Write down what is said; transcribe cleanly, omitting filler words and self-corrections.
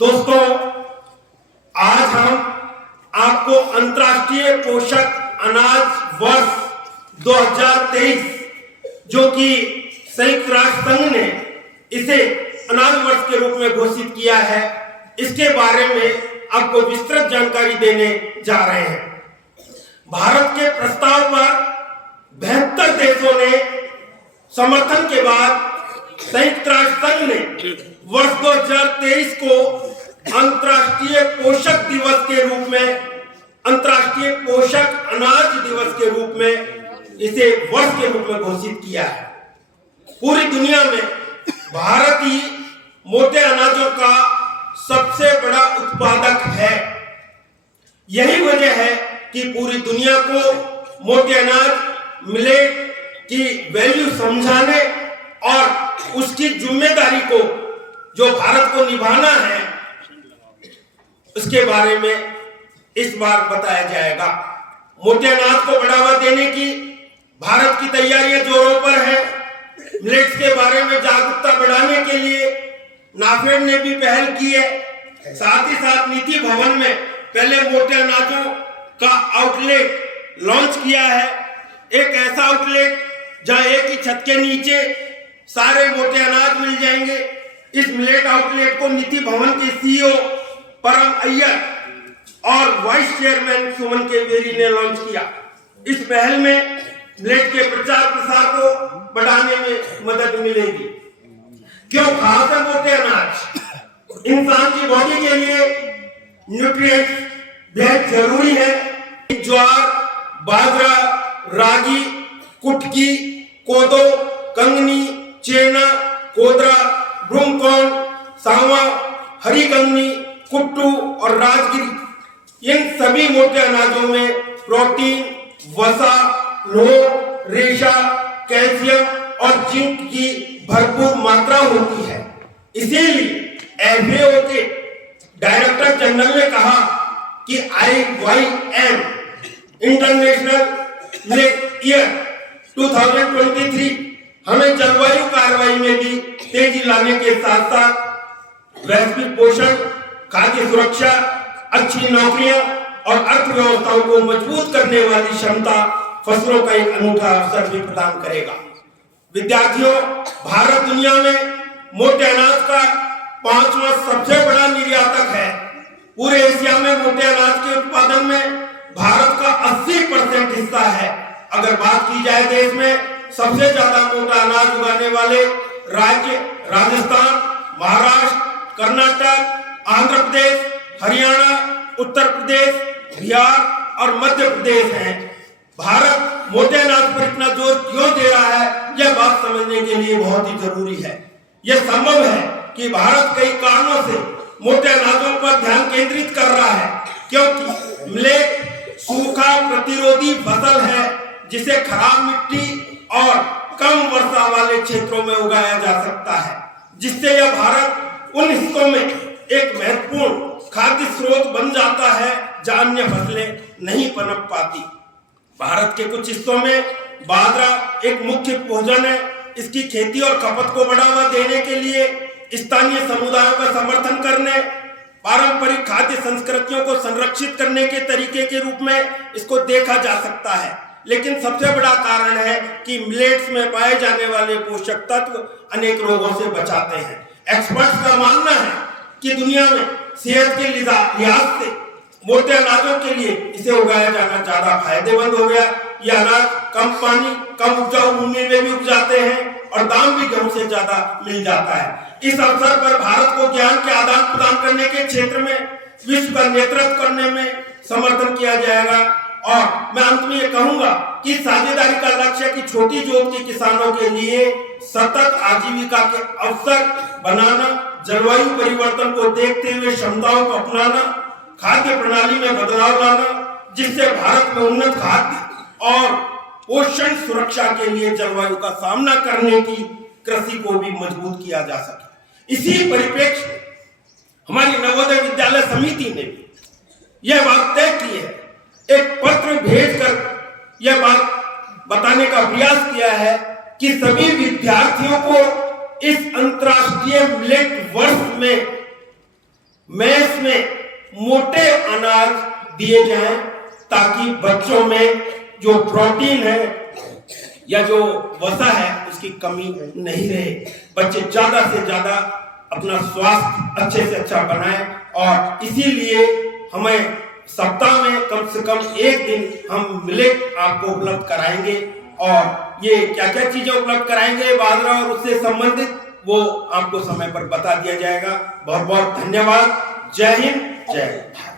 दोस्तों, आज हम आपको अंतर्राष्ट्रीय पोषक अनाज वर्ष 2023 जो कि संयुक्त राष्ट्र संघ ने इसे अनाज वर्ष के रूप में घोषित किया है, इसके बारे में आपको विस्तृत जानकारी देने जा रहे हैं। भारत के प्रस्ताव पर 72 देशों ने समर्थन के बाद संयुक्त राष्ट्र संघ ने वर्ष 2023 को अंतर्राष्ट्रीय पोषक दिवस के रूप में, अंतर्राष्ट्रीय पोषक अनाज दिवस के रूप में इसे वर्ष के रूप में घोषित किया है। पूरी दुनिया में भारत ही मोटे अनाजों का सबसे बड़ा उत्पादक है। यही वजह है कि पूरी दुनिया को मोटे अनाज मिलेट की वैल्यू समझाने और उसकी जिम्मेदारी को जो भारत को निभाना है, उसके बारे में इस बार बताया जाएगा। मोटे अनाज को बढ़ावा देने की भारत की तैयारियां जोरों पर है। मिलेट्स के बारे में जागरूकता बढ़ाने के लिए नाफेड ने भी पहल की है। साथ ही साथ नीति भवन में पहले मोटे अनाजों का आउटलेट लॉन्च किया है। एक ऐसा आउटलेट जहां एक ही छत के नीचे सारे मोटे अनाज मिल जाएंगे। इस मिलेट आउटलेट को नीति भवन के सीईओ परम अय्यर और वाइस चेयरमैन सुमन केवेरी ने लॉन्च किया। इस पहल में मिलेट के प्रचार प्रसार को बढ़ाने में मदद मिलेगी। क्यों खास है मोटे अनाज? इंसान की बॉडी के लिए न्यूट्रिएंट्स बेहद जरूरी है। ज्वार, बाजरा, रागी, कुटकी, कोदो, कंगनी, चेना, कोदरा, ब्रूमकॉर्न, सांवा, हरी कंगनी, कुट्टू और राजगिरी, इन सभी मोटे अनाजों में प्रोटीन, वसा, लोह, रेशा, कैल्शियम और जिंक की भरपूर मात्रा होती है। इसीलिए एफएओ के डायरेक्टर जनरल ने कहा कि IYM इंटरनेशनल मिलेट ईयर 2023 हमें जलवायु कार्रवाई में भी तेजी लाने के साथ साथ वैश्विक पोषण, खाद्य सुरक्षा, अच्छी नौकरियां और अर्थव्यवस्थाओं को मजबूत करने वाली क्षमता फसलों का एक अनूठा अवसर भी प्रदान करेगा। विद्यार्थियों, भारत दुनिया में मोटे अनाज का 5वां सबसे बड़ा निर्यातक है। पूरे एशिया में मोटे अनाज के उत्पादन में भारत का 80% हिस्सा है। अगर बात की जाए देश में सबसे ज्यादा मोटा अनाज उगाने वाले राज्य राजस्थान, महाराष्ट्र, कर्नाटक, आंध्र प्रदेश, हरियाणा, उत्तर प्रदेश, बिहार और मध्य प्रदेश हैं। भारत मोटे अनाज पर इतना जोर क्यों दे रहा है, यह बात समझने के लिए बहुत ही जरूरी है। यह संभव है कि भारत कई कारणों से मोटे अनाजों पर ध्यान केंद्रित कर रहा है, क्योंकि मिलेट सूखा प्रतिरोधी फसल है जिसे खराब मिट्टी और कम वर्षा वाले क्षेत्रों में उगाया जा सकता है, जिससे यह भारत उन हिस्सों में एक महत्वपूर्ण खाद्य स्रोत बन जाता है जहां अन्य फसलें नहीं पनप पाती। भारत के कुछ हिस्सों में बाजरा एक मुख्य भोजन है। इसकी खेती और खपत को बढ़ावा देने के लिए स्थानीय समुदायों का समर्थन करने, पारंपरिक खाद्य संस्कृतियों को संरक्षित करने के तरीके के रूप में इसको देखा जा सकता है। लेकिन सबसे बड़ा कारण है कि मिलेट्स में पाए जाने वाले पोषक तत्व अनेक रोगों से बचाते हैं। एक्सपर्ट्स का मानना है कि दुनिया में सेहत के लिहाज से मोटे अनाजों के लिए इसे उगाया जाना ज्यादा फायदेमंद हो गया। यह अनाज कम पानी, कम उपजाऊ भूमि में भी उपजाते हैं और दाम भी कम से ज्यादा मिल जाता है। इस अवसर पर भारत को ज्ञान के आदान प्रदान करने के क्षेत्र में विश्व का नेतृत्व करने में समर्थन किया जाएगा। और मैं अंत में ये कहूंगा कि साझेदारी का लक्ष्य कि छोटी जोत के किसानों के लिए सतत आजीविका के अवसर बनाना, जलवायु परिवर्तन को देखते हुए क्षमताओं को अपनाना, खाद्य प्रणाली में बदलाव लाना, जिससे भारत में उन्नत खाद्य और पोषण सुरक्षा के लिए जलवायु का सामना करने की कृषि को भी मजबूत किया जा सके। इसी परिप्रेक्ष्य में हमारी नवोदय विद्यालय समिति ने भी यह बात तय की है, एक पत्र भेजकर यह बात बताने का प्रयास किया है कि सभी विद्यार्थियों को इस अंतर्राष्ट्रीय मिलेट वर्ष में मेस में मोटे अनाज दिए जाएं ताकि बच्चों में जो प्रोटीन है या जो वसा है उसकी कमी नहीं रहे। बच्चे ज्यादा से ज्यादा अपना स्वास्थ्य अच्छे से अच्छा बनाएं और इसीलिए हमें सप्ताह में कम से कम एक दिन हम मिलेट आपको उपलब्ध कराएंगे और ये क्या क्या चीजें उपलब्ध कराएंगे बाजरा और उससे संबंधित वो आपको समय पर बता दिया जाएगा। बहुत बहुत धन्यवाद। जय हिंद, जय भारत।